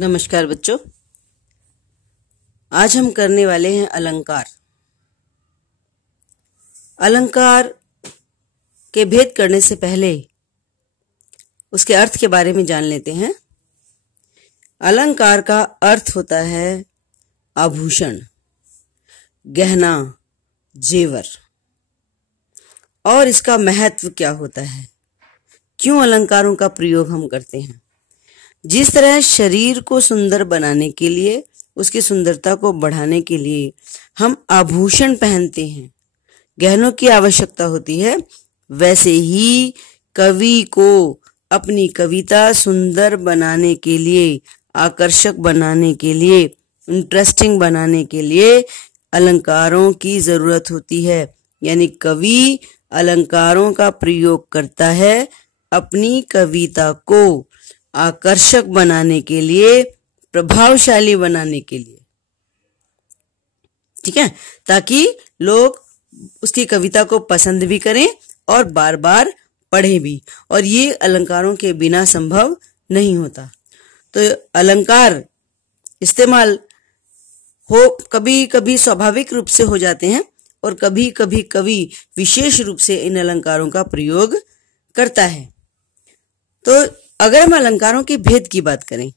नमस्कार बच्चों, आज हम करने वाले हैं अलंकार। अलंकार के भेद करने से पहले उसके अर्थ के बारे में जान लेते हैं। अलंकार का अर्थ होता है आभूषण, गहना, जेवर। और इसका महत्व क्या होता है, क्यों अलंकारों का प्रयोग हम करते हैं। जिस तरह शरीर को सुंदर बनाने के लिए, उसकी सुंदरता को बढ़ाने के लिए हम आभूषण पहनते हैं, गहनों की आवश्यकता होती है, वैसे ही कवि को अपनी कविता सुंदर बनाने के लिए, आकर्षक बनाने के लिए, इंटरेस्टिंग बनाने के लिए अलंकारों की जरूरत होती है। यानी कवि अलंकारों का प्रयोग करता है अपनी कविता को आकर्षक बनाने के लिए, प्रभावशाली बनाने के लिए। ठीक है, ताकि लोग उसकी कविता को पसंद भी करें और बार बार पढ़ें भी। और ये अलंकारों के बिना संभव नहीं होता। तो अलंकार इस्तेमाल कभी कभी स्वाभाविक रूप से हो जाते हैं और कभी कभी कवि विशेष रूप से इन अलंकारों का प्रयोग करता है। तो अगर हम अलंकारों के भेद की बात करें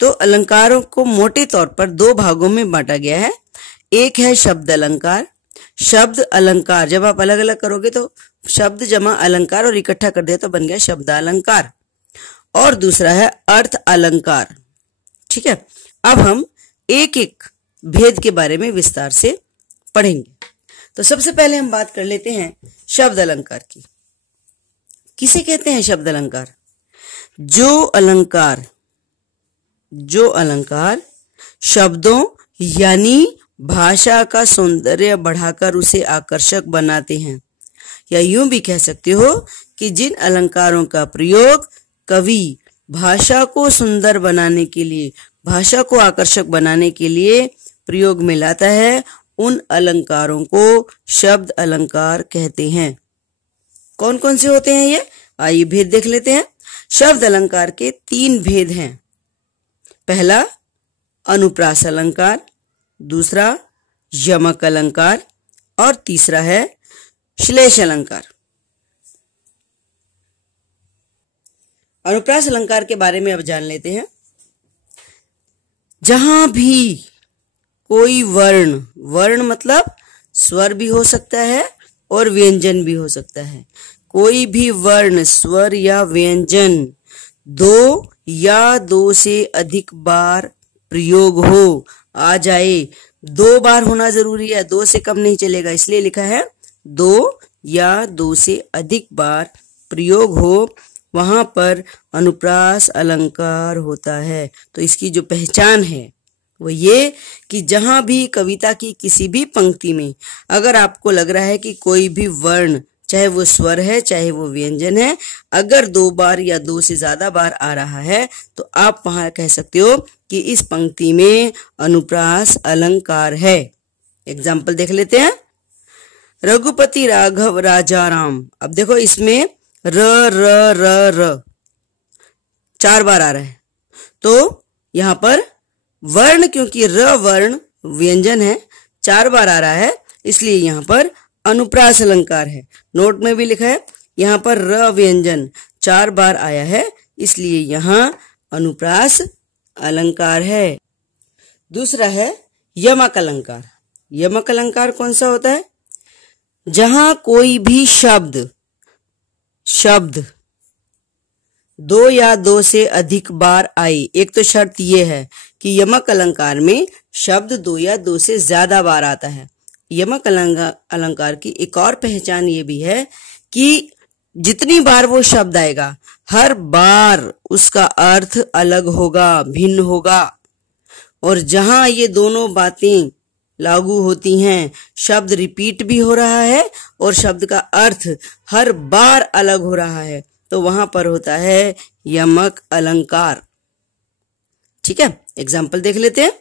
तो अलंकारों को मोटे तौर पर दो भागों में बांटा गया है। एक है शब्द अलंकार। शब्द अलंकार जब आप अलग अलग करोगे तो शब्द जमा अलंकार और इकट्ठा कर दिया तो बन गया शब्द अलंकार। और दूसरा है अर्थ अलंकार। ठीक है, अब हम एक एक भेद के बारे में विस्तार से पढ़ेंगे। तो सबसे पहले हम बात कर लेते हैं शब्द अलंकार की। किसे कहते हैं शब्द अलंकार? जो अलंकार शब्दों यानी भाषा का सौंदर्य बढ़ाकर उसे आकर्षक बनाते हैं, या यूं भी कह सकते हो कि जिन अलंकारों का प्रयोग कवि भाषा को सुंदर बनाने के लिए, भाषा को आकर्षक बनाने के लिए प्रयोग में लाता है, उन अलंकारों को शब्द अलंकार कहते हैं। कौन कौन से होते हैं ये? आइए भेद देख लेते हैं। शब्द अलंकार के तीन भेद हैं। पहला अनुप्रास अलंकार, दूसरा यमक अलंकार और तीसरा है श्लेष अलंकार। अनुप्रास अलंकार के बारे में अब जान लेते हैं। जहां भी कोई वर्ण मतलब स्वर भी हो सकता है और व्यंजन भी हो सकता है, कोई भी वर्ण, स्वर या व्यंजन दो या दो से अधिक बार प्रयोग हो, आ जाए, दो बार होना जरूरी है, दो से कम नहीं चलेगा, इसलिए लिखा है दो या दो से अधिक बार प्रयोग हो, वहां पर अनुप्रास अलंकार होता है। तो इसकी जो पहचान है वो ये कि जहां भी कविता की किसी भी पंक्ति में अगर आपको लग रहा है कि कोई भी वर्ण, चाहे वो स्वर है चाहे वो व्यंजन है, अगर दो बार या दो से ज्यादा बार आ रहा है तो आप वहां कह सकते हो कि इस पंक्ति में अनुप्रास अलंकार है। एग्जाम्पल देख लेते हैं। रघुपति राघव राजा राम। अब देखो इसमें र र र र 4 बार आ रहा है, तो यहां पर वर्ण, क्योंकि र वर्ण व्यंजन है, 4 बार आ रहा है, इसलिए यहां पर अनुप्रास अलंकार है। नोट में भी लिखा है यहां पर र व्यंजन 4 बार आया है, इसलिए यहां अनुप्रास अलंकार है। दूसरा है यमक अलंकार। यमक अलंकार कौन सा होता है? जहां कोई भी शब्द दो या दो से अधिक बार आए। एक तो शर्त यह है कि यमक अलंकार में शब्द दो या दो से ज्यादा बार आता है। यमक अलंकार की एक और पहचान ये भी है कि जितनी बार वो शब्द आएगा, हर बार उसका अर्थ अलग होगा, भिन्न होगा। और जहां ये दोनों बातें लागू होती हैं, शब्द रिपीट भी हो रहा है और शब्द का अर्थ हर बार अलग हो रहा है, तो वहां पर होता है यमक अलंकार। ठीक है, एग्जाम्पल देख लेते हैं।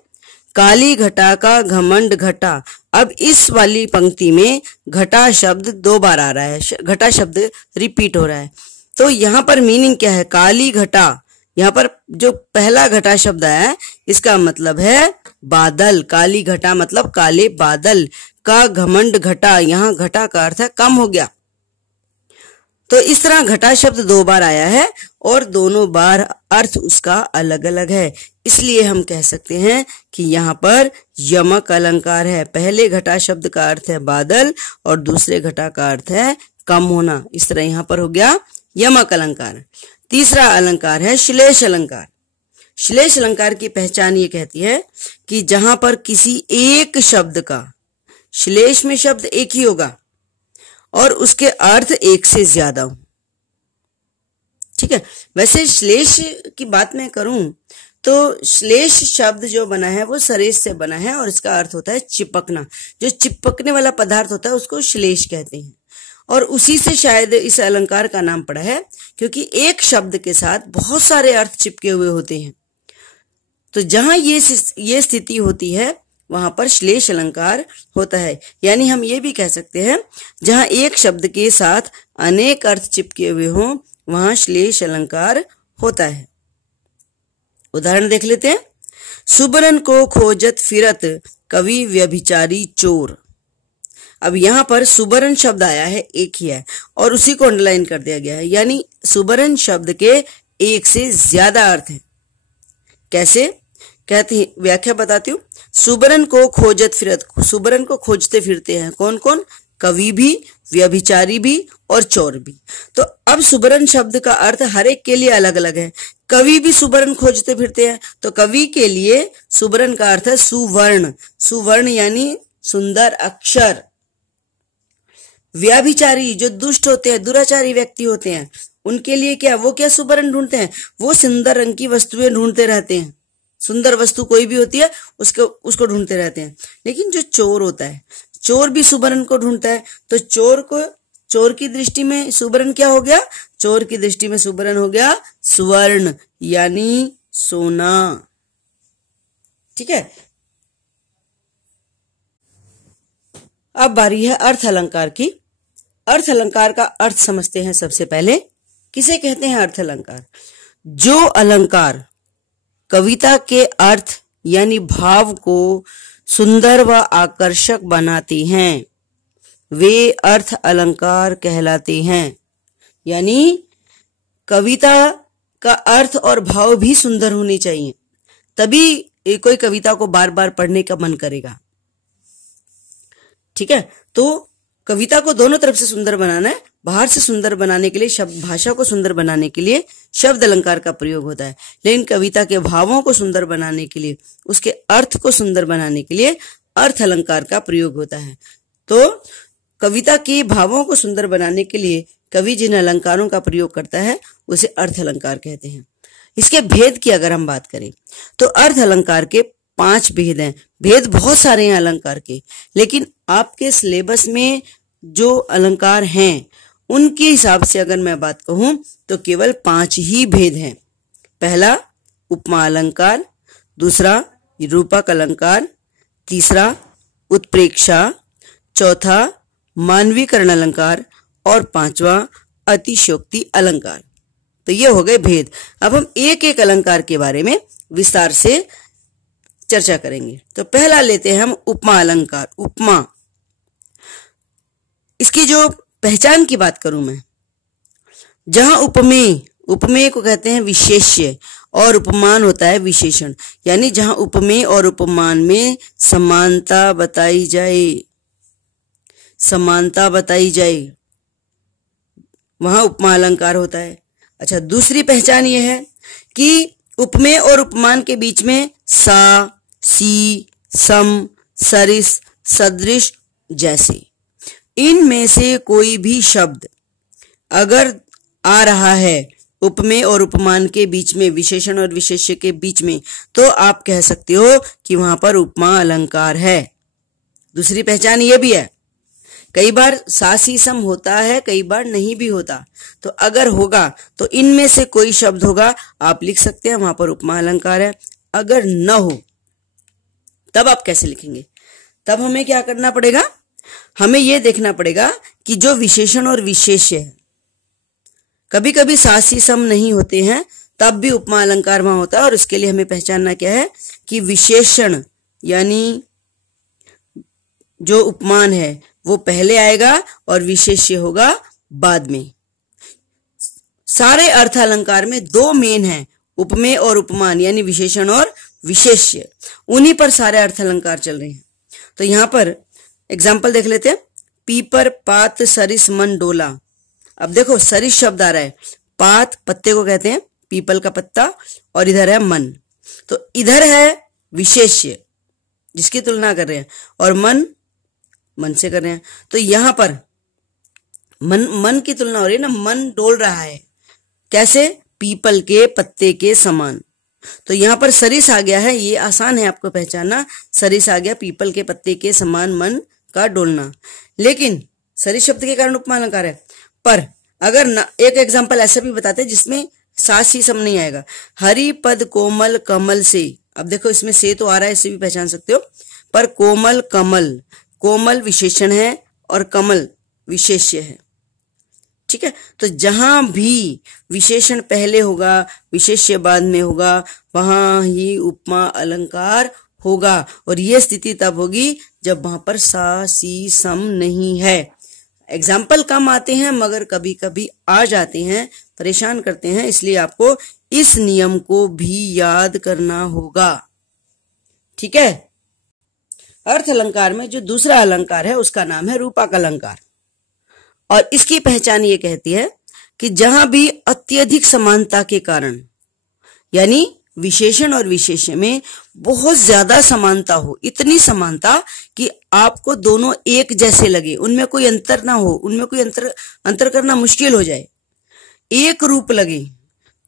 काली घटा का घमंड घटा। अब इस वाली पंक्ति में घटा शब्द 2 बार आ रहा है, घटा शब्द रिपीट हो रहा है। तो यहां पर मीनिंग क्या है? काली घटा यहाँ पर जो पहला घटा शब्द आया है इसका मतलब है बादल। काली घटा मतलब काले बादल। का घमंड घटा, यहाँ घटा का अर्थ है कम हो गया। तो इस तरह घटा शब्द 2 बार आया है और दोनों बार अर्थ उसका अलग अलग है, इसलिए हम कह सकते हैं कि यहाँ पर यमक अलंकार है। पहले घटा शब्द का अर्थ है बादल और दूसरे घटा का अर्थ है कम होना। इस तरह यहाँ पर हो गया यमक अलंकार। तीसरा अलंकार है श्लेष अलंकार। श्लेष अलंकार की पहचान ये कहती है कि जहां पर किसी एक शब्द का, श्लेष में शब्द एक ही होगा और उसके अर्थ एक से ज्यादा हो। ठीक है, वैसे श्लेष की बात मैं करूं तो श्लेष शब्द जो बना है वो सरेश से बना है और इसका अर्थ होता है चिपकना। जो चिपकने वाला पदार्थ होता है उसको श्लेष कहते हैं और उसी से शायद इस अलंकार का नाम पड़ा है, क्योंकि एक शब्द के साथ बहुत सारे अर्थ चिपके हुए होते हैं। तो जहां ये स्थिति होती है वहां पर श्लेष अलंकार होता है। यानी हम ये भी कह सकते हैं जहां एक शब्द के साथ अनेक अर्थ चिपके हुए हों वहां श्लेष अलंकार होता है। उदाहरण देख लेते हैं। सुबरन को खोजत फिरत कवि व्यभिचारी चोर। अब यहाँ पर सुबरन शब्द आया है, एक ही है और उसी को अंडरलाइन कर दिया गया है। यानी सुबरन शब्द के एक से ज्यादा अर्थ हैं। कैसे कहती है, व्याख्या बताती हूँ। सुबरन को खोजत फिरत, सुबरन को खोजते फिरते हैं कौन कौन? कवि भी, व्यभिचारी भी और चोर भी। तो अब सुबरन शब्द का अर्थ हर एक के लिए अलग अलग है। कवि भी सुबरन खोजते फिरते हैं तो कवि के लिए सुबरन का अर्थ है सुवर्ण। सुवर्ण यानी सुंदर अक्षर। व्यभिचारी जो दुष्ट होते हैं, दुराचारी व्यक्ति होते हैं, उनके लिए क्या, वो क्या सुबरन ढूंढते हैं? वो सुंदर रंग की वस्तुएं ढूंढते रहते हैं। सुंदर वस्तु कोई भी होती है उसको ढूंढते रहते हैं। लेकिन जो चोर होता है, चोर भी सुबरन को ढूंढता है। तो चोर की दृष्टि में सुबरन क्या हो गया? चोर की दृष्टि में सुबरन हो गया स्वर्ण यानी सोना। ठीक है, अब बारी है अर्थ अलंकार की। अर्थ अलंकार का अर्थ समझते हैं सबसे पहले। किसे कहते हैं अर्थ अलंकार? जो अलंकार कविता के अर्थ यानी भाव को सुंदर व आकर्षक बनाते हैं वे अर्थ अलंकार कहलाते हैं। यानी कविता का अर्थ और भाव भी सुंदर होने चाहिए, तभी कोई कविता को बार बार पढ़ने का मन करेगा। ठीक है, तो कविता को दोनों तरफ से सुंदर बनाना है। बाहर से सुंदर बनाने के लिए शब्द, भाषा को सुंदर बनाने के लिए शब्द अलंकार का प्रयोग होता है, लेकिन कविता के भावों को सुंदर बनाने के लिए, उसके अर्थ को सुंदर बनाने के लिए अर्थ अलंकार का प्रयोग होता है। तो कविता के भावों को सुंदर बनाने के लिए कवि जिन अलंकारों का प्रयोग करता है उसे अर्थ अलंकार कहते हैं। इसके भेद की अगर हम बात करें तो अर्थ अलंकार के 5 भेद हैं। भेद बहुत सारे हैं अलंकार के, लेकिन आपके सिलेबस में जो अलंकार हैं उनके हिसाब से अगर मैं बात कहूं तो केवल 5 ही भेद हैं। पहला उपमा अलंकार, दूसरा रूपक अलंकार, तीसरा उत्प्रेक्षा, चौथा मानवीकरण अलंकार और 5वां अतिशयोक्ति अलंकार। तो ये हो गए भेद। अब हम एक एक अलंकार के बारे में विस्तार से चर्चा करेंगे। तो पहला लेते हैं हम उपमा अलंकार। उपमा, इसकी जो पहचान की बात करूं मैं, जहां उपमेय को कहते हैं विशेष्य और उपमान होता है विशेषण। यानी जहां उपमेय और उपमान में समानता बताई जाए वहां उपमा अलंकार होता है। अच्छा, दूसरी पहचान यह है कि उपमेय और उपमान के बीच में सा, सी, सम, सरिस, सदृश जैसे, इनमें से कोई भी शब्द अगर आ रहा है उपमेय और उपमान के बीच में, विशेषण और विशेष्य के बीच में, तो आप कह सकते हो कि वहां पर उपमा अलंकार है। दूसरी पहचान ये भी है, कई बार सा सी सम होता है, कई बार नहीं भी होता। तो अगर होगा तो इनमें से कोई शब्द होगा, आप लिख सकते हैं वहां पर उपमा अलंकार है। अगर न हो तब आप कैसे लिखेंगे? तब हमें क्या करना पड़ेगा? हमें यह देखना पड़ेगा कि जो विशेषण और विशेष्य है, कभी कभी सा सी सम नहीं होते हैं तब भी उपमा अलंकार वहां होता है। और इसके लिए हमें पहचानना क्या है कि विशेषण यानी जो उपमान है वो पहले आएगा और विशेष्य होगा बाद में। सारे अर्थ अलंकार में दो मेन हैं, उपमेय और उपमान, यानी विशेषण और विशेष्य। उन्हीं पर सारे अर्थ अलंकार चल रहे हैं। तो यहां पर एग्जाम्पल देख लेते हैं। पीपर पात सरिस मन डोला। अब देखो सरिस शब्द आ रहा है, पात पत्ते को कहते हैं, पीपल का पत्ता, और इधर है मन। तो इधर है विशेष्य जिसकी तुलना कर रहे हैं, और मन मन से कर रहे हैं। तो यहां पर मन की तुलना हो रही है ना, मन डोल रहा है कैसे, पीपल के पत्ते के समान। तो यहां पर सरिस आ गया है, ये आसान है आपको पहचानना। सरिस आ गया, पीपल के पत्ते के समान मन का डोलना। लेकिन सरिस शब्द के कारण उपमा अलंकार है। पर अगर एक एग्जांपल ऐसा भी बताते हैं जिसमें सास ही सम नहीं आएगा। हरि पद कोमल कमल से। अब देखो इसमें से तो आ रहा है, इससे भी पहचान सकते हो। पर कोमल कमल, कोमल विशेषण है और कमल विशेष्य है। ठीक है, तो जहां भी विशेषण पहले होगा विशेष्य बाद में होगा, वहां ही उपमा अलंकार होगा। और यह स्थिति तब होगी जब वहां पर सा सी सम नहीं है। एग्जाम्पल कम आते हैं मगर कभी कभी आ जाते हैं, परेशान करते हैं, इसलिए आपको इस नियम को भी याद करना होगा। ठीक है। अर्थ अलंकार में जो दूसरा अलंकार है उसका नाम है रूपक अलंकार। और इसकी पहचान ये कहती है कि जहां भी अत्यधिक समानता के कारण, यानी विशेषण और विशेष्य में बहुत ज्यादा समानता हो, इतनी समानता कि आपको दोनों एक जैसे लगे, उनमें कोई अंतर ना हो, उनमें कोई अंतर करना मुश्किल हो जाए, एक रूप लगे,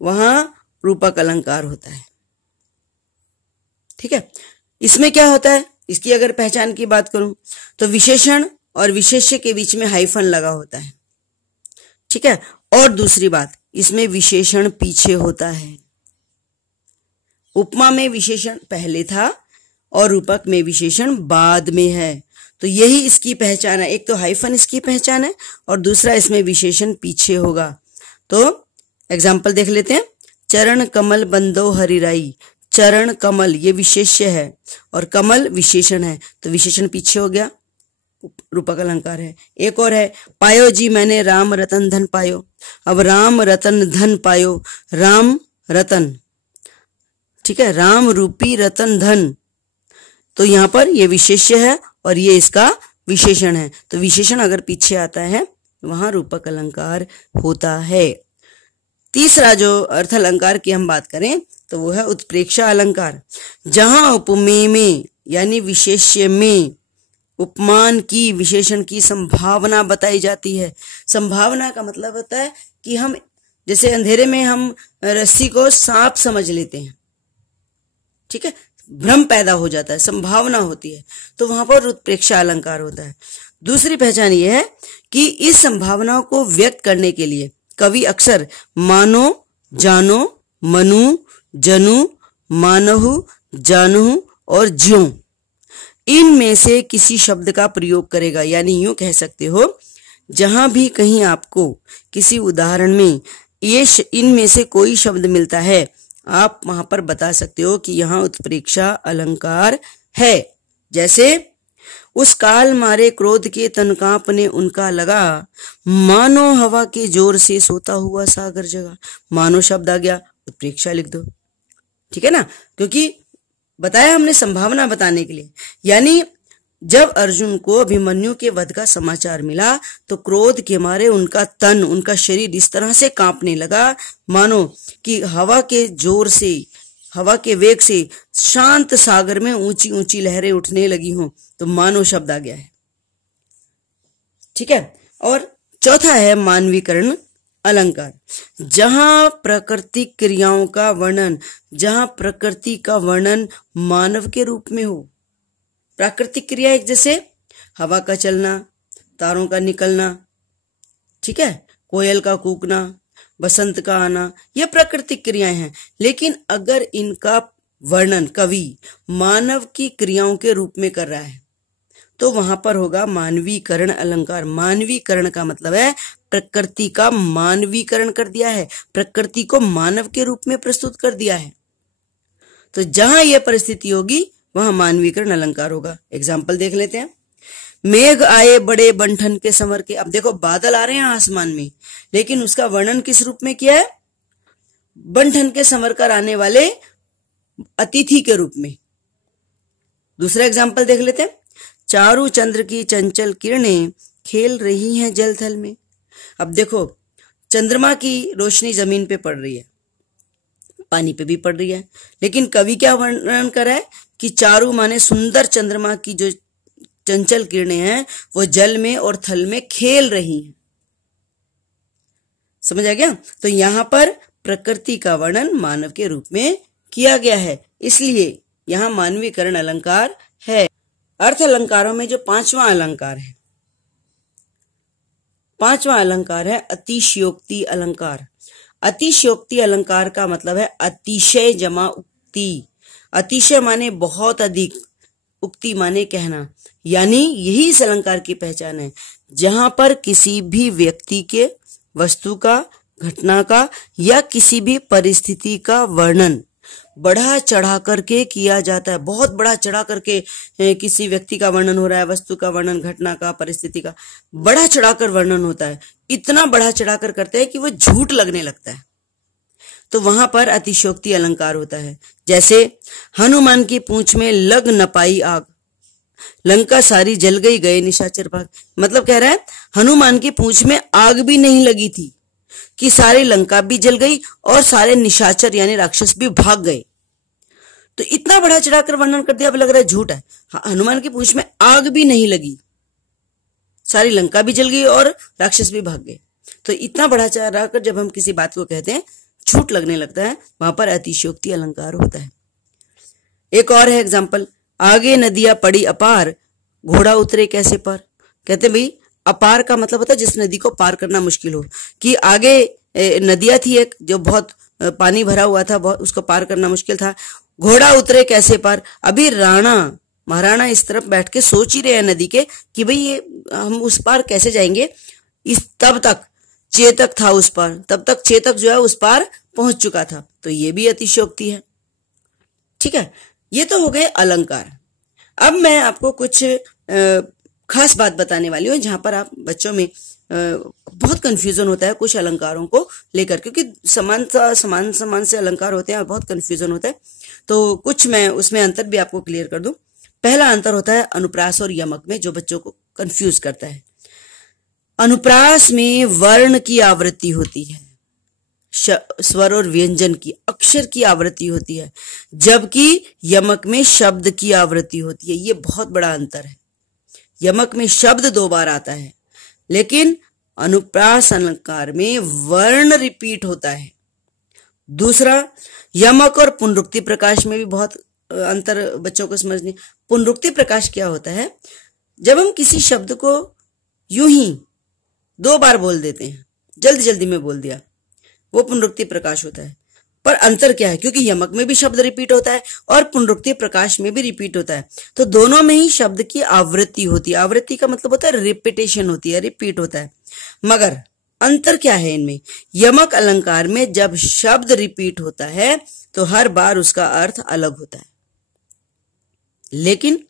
वहां रूपक अलंकार होता है। ठीक है, इसमें क्या होता है, इसकी अगर पहचान की बात करूं तो विशेषण और विशेष्य के बीच में हाइफन लगा होता है। ठीक है, और दूसरी बात, इसमें विशेषण पीछे होता है। उपमा में विशेषण पहले था और रूपक में विशेषण बाद में है। तो यही इसकी पहचान है। एक तो हाइफन इसकी पहचान है और दूसरा इसमें विशेषण पीछे होगा। तो एग्जाम्पल देख लेते हैं। चरण कमल बंदो हरिराई। चरण कमल ये विशेष्य है और कमल विशेषण है, तो विशेषण पीछे हो गया, रूपक अलंकार है। एक और है, पायो जी मैंने राम रतन धन पायो। अब राम रतन धन पायो, राम रतन, ठीक है, राम रूपी रतन धन, तो यहां पर ये विशेष्य है और ये इसका विशेषण है। तो विशेषण अगर पीछे आता है वहां रूपक अलंकार होता है। तीसरा जो अर्थ अलंकार की हम बात करें तो वो है उत्प्रेक्षा अलंकार। जहां उपमेय में यानी विशेष्य में उपमान की विशेषण की संभावना बताई जाती है। संभावना का मतलब होता है कि हम जैसे अंधेरे में हम रस्सी को सांप समझ लेते हैं, ठीक है, भ्रम पैदा हो जाता है, संभावना होती है, तो वहां पर उत्प्रेक्षा अलंकार होता है। दूसरी पहचान यह है कि इस संभावनाओं को व्यक्त करने के लिए कवि अक्सर मानो, जानो, मनु, जनु, मानहु, जानहु और ज्यों इनमें से किसी शब्द का प्रयोग करेगा। यानी यूं कह सकते हो, जहां भी कहीं आपको किसी उदाहरण में ये इनमें से कोई शब्द मिलता है, आप वहां पर बता सकते हो कि यहां उत्प्रेक्षा अलंकार है। जैसे उस काल मारे क्रोध के तन कांपने उनका लगा, मानो हवा के जोर से सोता हुआ सागर जगा। मानो शब्द आ गया, उत्प्रेक्षा लिख दो। ठीक है ना, क्योंकि बताया हमने संभावना बताने के लिए। यानी जब अर्जुन को अभिमन्यु के वध का समाचार मिला तो क्रोध के मारे उनका तन, उनका शरीर इस तरह से कांपने लगा मानो कि हवा के जोर से, हवा के वेग से शांत सागर में ऊंची ऊंची लहरें उठने लगी हों। तो मानो शब्द आ गया है। ठीक है, और चौथा है मानवीकरण अलंकार। जहां प्राकृतिक क्रियाओं का वर्णन, जहां प्रकृति का वर्णन मानव के रूप में हो। प्राकृतिक क्रिया एक जैसे हवा का चलना, तारों का निकलना, ठीक है, कोयल का कूकना, बसंत का आना, ये प्राकृतिक क्रियाएं हैं। लेकिन अगर इनका वर्णन कवि मानव की क्रियाओं के रूप में कर रहा है तो वहां पर होगा मानवीकरण अलंकार। मानवीकरण का मतलब है प्रकृति का मानवीकरण कर दिया है, प्रकृति को मानव के रूप में प्रस्तुत कर दिया है। तो जहां यह परिस्थिति होगी वहां मानवीकरण अलंकार होगा। एग्जाम्पल देख लेते हैं। मेघ आए बड़े बंठन के संवर के। अब देखो बादल आ रहे हैं आसमान में, लेकिन उसका वर्णन किस रूप में किया है? बंठन के संवर कर आने वाले अतिथि के रूप में। दूसरा एग्जाम्पल देख लेते हैं। चारु चंद्र की चंचल किरणें खेल रही हैं जल थल में। अब देखो चंद्रमा की रोशनी जमीन पे पड़ रही है, पानी पे भी पड़ रही है, लेकिन कवि क्या वर्णन करा है कि चारु माने सुंदर चंद्रमा की जो चंचल किरणें हैं वो जल में और थल में खेल रही हैं। समझ आ गया? तो यहां पर प्रकृति का वर्णन मानव के रूप में किया गया है, इसलिए यहां मानवीकरण अलंकार है। अर्थ अलंकारों में जो पांचवा अलंकार है, पांचवा अलंकार है अतिशयोक्ति अलंकार। अतिशयोक्ति अलंकार का मतलब है अतिशय जमा उक्ति। अतिशय माने बहुत अधिक, उक्ति माने कहना, यानी यही इस अलंकार की पहचान है जहां पर किसी भी व्यक्ति के, वस्तु का, घटना का या किसी भी परिस्थिति का वर्णन बढ़ा चढ़ा करके किया जाता है। बहुत बढ़ा चढ़ा करके किसी व्यक्ति का वर्णन हो रहा है, वस्तु का वर्णन, घटना का, परिस्थिति का बढ़ा चढ़ाकर वर्णन होता है। इतना बढ़ा चढ़ाकर करते हैं कि वो झूठ लगने लगता है, तो वहां पर अतिशयोक्ति अलंकार होता है। जैसे हनुमान की पूंछ में लग न पाई आग, लंका सारी जल गई गए निशाचर भाग। मतलब कह रहा है हनुमान की पूंछ में आग भी नहीं लगी थी कि सारी लंका भी जल गई और सारे निशाचर यानी राक्षस भी भाग गए। तो इतना बढ़ा चढ़ाकर वर्णन कर दिया, अब लग रहा है झूठ है। हनुमान की पूंछ में आग भी नहीं लगी, सारी लंका भी जल गई और राक्षस भी भाग गए। तो इतना बढ़ा चढ़ाकर जब हम किसी बात को कहते हैं झूठ लगने लगता है, वहां पर अतिशयोक्ति अलंकार होता है। एक और है एग्जाम्पल। आगे नदियां पड़ी अपार, घोड़ा उतरे कैसे पार। कहते भाई अपार का मतलब होता है जिस नदी को पार करना मुश्किल हो, कि आगे नदियां थी एक जो बहुत पानी भरा हुआ था, बहुत उसको पार करना मुश्किल था, घोड़ा उतरे कैसे पार। अभी राणा महाराणा इस तरफ बैठ के सोच ही रहे हैं नदी के कि भाई ये हम उस पार कैसे जाएंगे। तब तक चेतक था उस पार, तब तक चेतक जो है उस पार पहुंच चुका था। तो ये भी अतिशयोक्ति है। ठीक है, ये तो हो गए अलंकार। अब मैं आपको कुछ खास बात बताने वाली हूँ जहां पर आप बच्चों में बहुत कंफ्यूजन होता है कुछ अलंकारों को लेकर, क्योंकि समान से अलंकार होते हैं और बहुत कंफ्यूजन होता है। तो कुछ मैं उसमें अंतर भी आपको क्लियर कर दूं। पहला अंतर होता है अनुप्रास और यमक में, जो बच्चों को कंफ्यूज करता है। अनुप्रास में वर्ण की आवृत्ति होती है, स्वर और व्यंजन की, अक्षर की आवृत्ति होती है, जबकि यमक में शब्द की आवृत्ति होती है। ये बहुत बड़ा अंतर है। यमक में शब्द 2 बार आता है, लेकिन अनुप्रास अलंकार में वर्ण रिपीट होता है। दूसरा, यमक और पुनरुक्ति प्रकाश में भी बहुत अंतर बच्चों को समझनी। पुनरुक्ति प्रकाश क्या होता है? जब हम किसी शब्द को यूं ही 2 बार बोल देते हैं, जल्दी जल्दी में बोल दिया, वो पुनरुक्ति प्रकाश होता है। पर अंतर क्या है? क्योंकि यमक में भी शब्द रिपीट होता है और पुनरुक्ति प्रकाश में भी रिपीट होता है, तो दोनों में ही शब्द की आवृत्ति होती है। आवृत्ति का मतलब होता है रिपीटेशन होती है, रिपीट होता है। मगर अंतर क्या है इनमें? यमक अलंकार में जब शब्द रिपीट होता है तो हर बार उसका अर्थ अलग होता है, लेकिन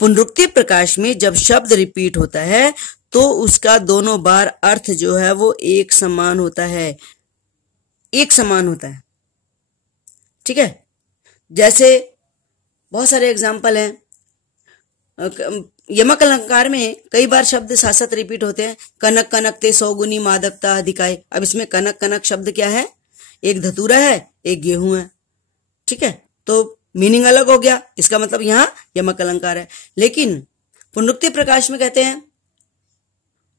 पुनरुक्ति प्रकाश में जब शब्द रिपीट होता है तो उसका दोनों बार अर्थ जो है वो एक समान होता है, एक समान होता है। ठीक है, जैसे बहुत सारे एग्जाम्पल हैं। यमक अलंकार में कई बार शब्द साथ साथ रिपीट होते हैं। कनक कनक ते 100 गुनी मादकता अधिकाय। अब इसमें कनक कनक शब्द क्या है? एक धतूरा है, एक गेहूं है। ठीक है, तो मीनिंग अलग हो गया, इसका मतलब यहां यमक अलंकार है। लेकिन पुनरुक्ति प्रकाश में कहते हैं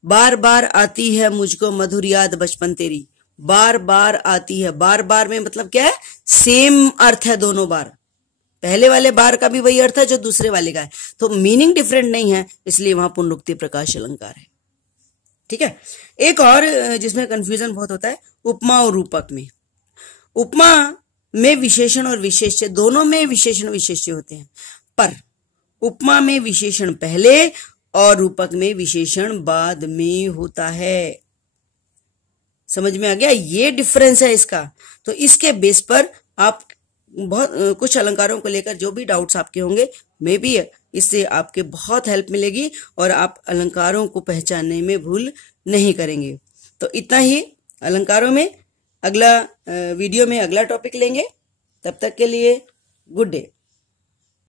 बार बार आती है मुझको मधुर याद बचपन तेरी। बार बार आती है, बार बार में मतलब क्या है? सेम अर्थ है दोनों बार। पहले वाले बार का भी वही अर्थ है जो दूसरे वाले का है, तो मीनिंग डिफरेंट नहीं है, इसलिए वहां पुनरुक्ति प्रकाश अलंकार है। ठीक है, एक और जिसमें कंफ्यूजन बहुत होता है, उपमा और रूपक में। उपमा में विशेषण और विशेष्य, दोनों में विशेषण विशेष्य होते हैं, पर उपमा में विशेषण पहले और रूपक में विशेषण बाद में होता है। समझ में आ गया? ये डिफरेंस है इसका। तो इसके बेस पर आप बहुत कुछ अलंकारों को लेकर जो भी डाउट्स आपके होंगे, मे बी इससे आपके बहुत हेल्प मिलेगी और आप अलंकारों को पहचानने में भूल नहीं करेंगे। तो इतना ही अलंकारों में। अगला वीडियो में अगला टॉपिक लेंगे। तब तक के लिए गुड डे।